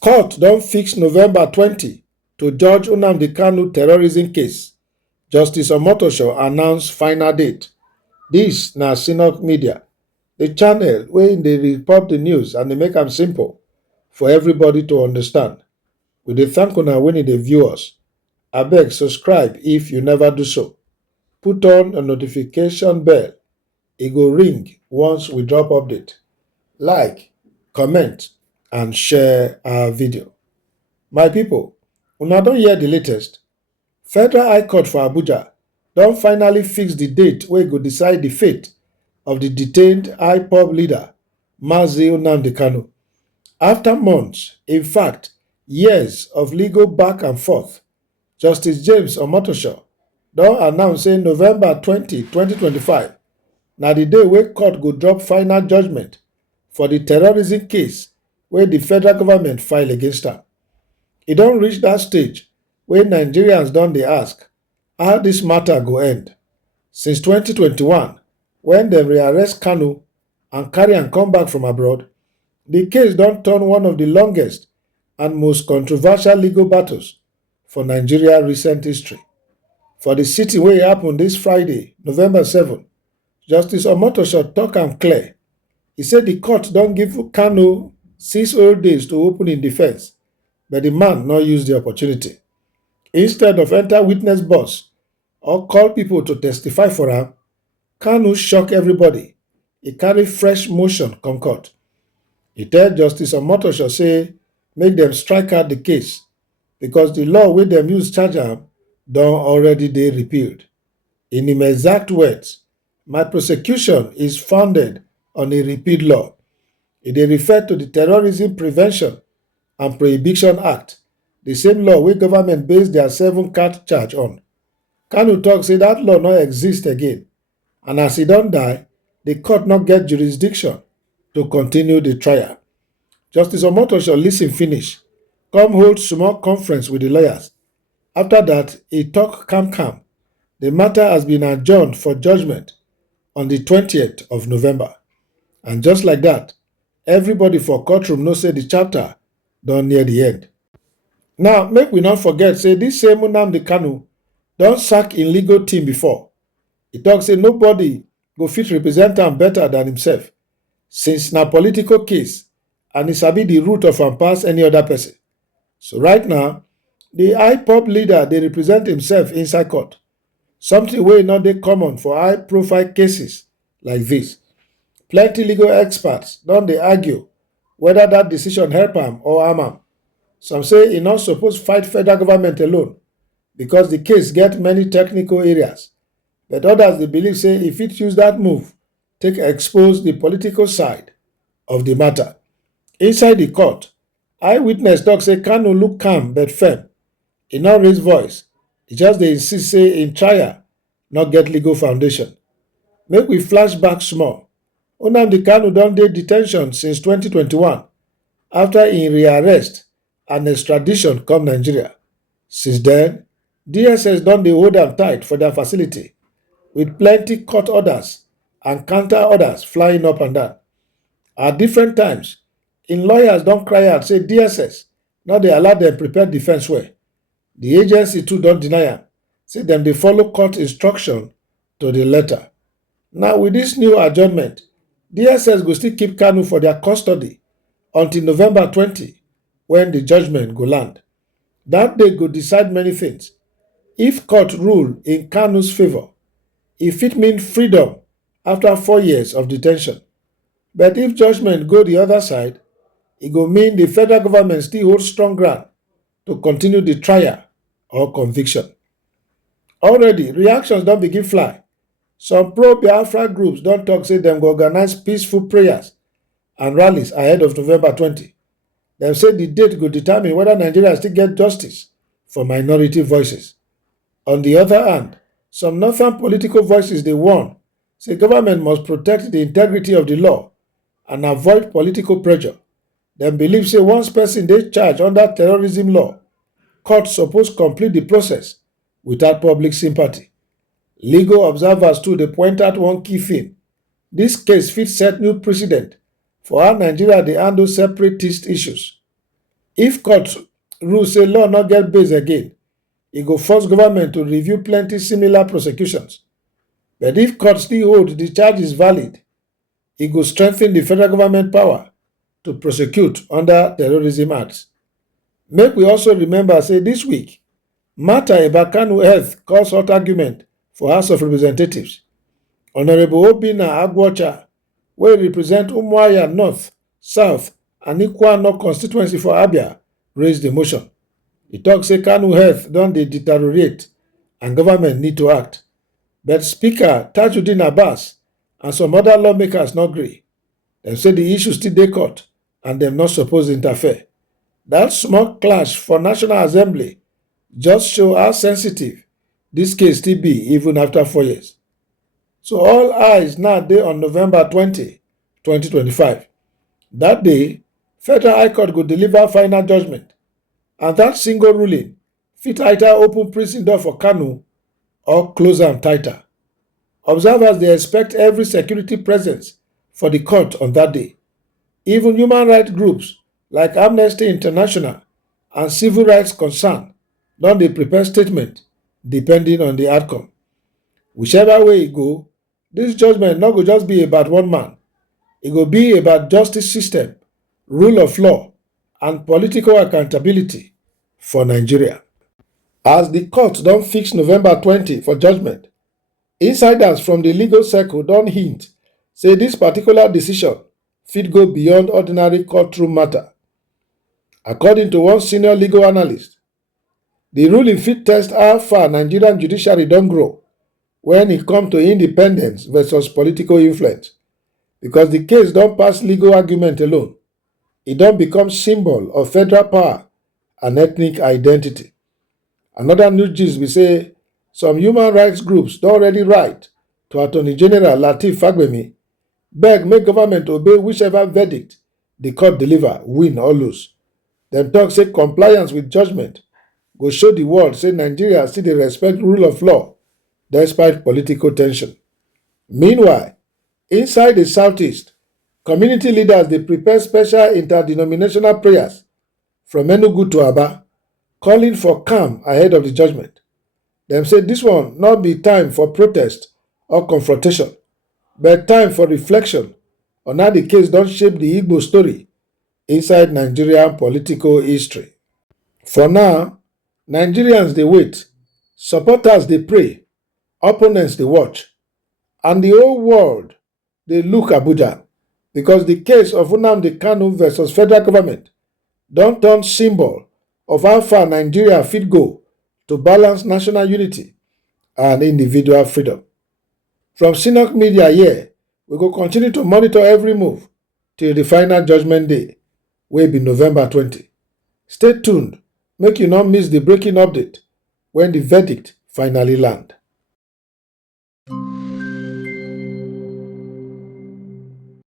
Court don fix November 20 to judge Nnamdi Kanu terrorism case. Justice Omotosho announce final date. Dis na CenokMedia, the channel wey dey report the news and dey make am simple for everybody to understand. We dey thank una when you dey view us. Abeg subscribe if you never do so. Put on a notification bell. E go ring once we drop update. Like, comment and share our video. My people, una don hear the latest. Federal High Court for Abuja don finally fix the date wey go decide the fate of the detained IPOB leader Mazi Nnamdi Kanu. After months, in fact years of legal back and forth, Justice James Omotosho don announce say November 20, 2025 na the day wey court go drop final judgment for the terrorism case wey the federal government file against am. E don reach that stage wey Nigerians don dey ask how dis matter go end. Since 2021, when dem rearrest Kanu and carry am come back from abroad, the case don turn one of the longest and most controversial legal battles for Nigeria recent history. For the sitting wey happen dis Friday, November 7, Justice Omotosho tok am clear. E say the court don give Kanu 6 whole days to open im defence, but the man no use the opportunity. Instead of enter witness box or call people to testify for am, Kanu shock everybody. E carry fresh motion come court. E tell Justice Omotosho say make dem strike out the case because the law wey dem use charge am don already dey repealed. In im exact words, "My prosecution is founded on a repealed law." E dey refer to the Terrorism Prevention and Prohibition Act, the same law wey government base their 7-count charge on. Kanu tok say dat law no exist again, and as e don die, the court no get jurisdiction to continue the trial. Justice Omotosho listen finish, come hold small conference with the lawyers. After that, e tok calm. The matter has been adjourned for judgment on the 20th of November. And just like that, everybody for courtroom know say the chapter don near the end. Now, make we not forget say this same Nnamdi Kanu don sack im legal team before. E tok say nobody go fit represent am better than himself, since na political case and e sabi the root of am pass any other person. So right now, the IPOB leader dey represent himself inside court, something wey no dey common for high-profile cases like this. Plenty legal experts don dey argue whether that decision help am or harm am. Some say e no suppose fight federal government alone because the case get many technical areas, but others dey believe say e fit use that move take expose the political side of the matter. Inside the court, eyewitness tok say Kanu look calm but firm. E no raise voice. E just dey insist say im trial no get legal foundation. Make we flash back small. Nnamdi Kanu don dey de ten tion since 2021 after im rearrest and extradition come Nigeria. Since then, DSS don dey hold am tight for their facility with plenty court orders and counter orders flying up and down. At different times, im lawyers don cry out say DSS no dey allow dem prepare defence well. The agency too don deny am, say dem dey follow court instruction to the letter. Now with this new adjournment, DSS go still keep Kanu for their custody until November 20, when the judgment go land. That day go decide many things. If court rule in Kanu's favour, e fit mean freedom after 4 years of detention. But if judgment go the other side, e go mean the federal government still hold strong ground to continue the trial or conviction. Already, reactions don begin fly. Some pro-Biafra groups don tok say dem go organize peaceful prayers and rallies ahead of November 20. Dem say the date go determine whether Nigeria still get justice for minority voices. On the other hand, some northern political voices dey warn say government must protect the integrity of the law and avoid political pressure. Dem believe say once person dey charged under terrorism law, court suppose complete the process without public sympathy. Legal observers too dey point out one key thing. This case fit set new precedent for how Nigeria dey handle separatist issues. If court rule say law not get base again, e go force government to review plenty similar prosecutions. But if court still hold the charge is valid, e go strengthen the federal government power to prosecute under Terrorism Act. Make we also remember say this week, matter about Kanu health cause hot argument for House of Representatives. Honorable Obinna Agwocha, wey represent Umuahia North, South and Ikwa constituency for Abia, raise the motion. E tok say Kanu health don dey deteriorate and government need to act. But Speaker Tajuddin Abbas and some other lawmakers no gree. Dem say the issue still dey court and dem not suppose interfere. Dat small clash for National Assembly just show how sensitive dis case still be even after 4 years. So all eyes now dey on November 20, 2025. Dat day, Federal High Court go deliver final judgment, and dat single ruling fit either open prison door for Kanu or close am tighter. Observers dey expect every security presence for the court on dat day. Even human rights groups like Amnesty International and civil rights concern don dey prepare statement depending on the outcome. Whichever way e go, dis judgment no go just be about one man. E go be about justice system, rule of law, and political accountability for Nigeria. As the court don fix November 20 for judgment, insiders from the legal circle don hint say dis particular decision fit go beyond ordinary courtroom matter. According to one senior legal analyst, the ruling fit test how far Nigerian judiciary don grow when e come to independence versus political influence, because the case don pass legal argument alone. E don become symbol of federal power and ethnic identity. Another news gist be say some human rights groups don already write to Attorney General Lateef Fagbemi, beg make government obey whichever verdict the court deliver, win or lose. Dem tok say compliance with judgment go show the world say Nigeria still dey respect rule of law despite political tension. Meanwhile, inside the southeast, community leaders dey prepare special interdenominational prayers from Enugu to Aba, calling for calm ahead of the judgment. Dem say dis one not be time for protest or confrontation, but time for reflection on how the case don shape the Igbo story inside Nigerian political history. For now, Nigerians dey wait, supporters dey pray, opponents dey watch, and the whole world dey look Abuja, because the case of Nnamdi Kanu versus federal government don turn symbol of how far Nigeria fit go to balance national unity and individual freedom. From CenokMedia here, we go continue to monitor every move till the final judgment day, wey be November 20. Stay tuned, make you not miss the breaking update when the verdict finally land.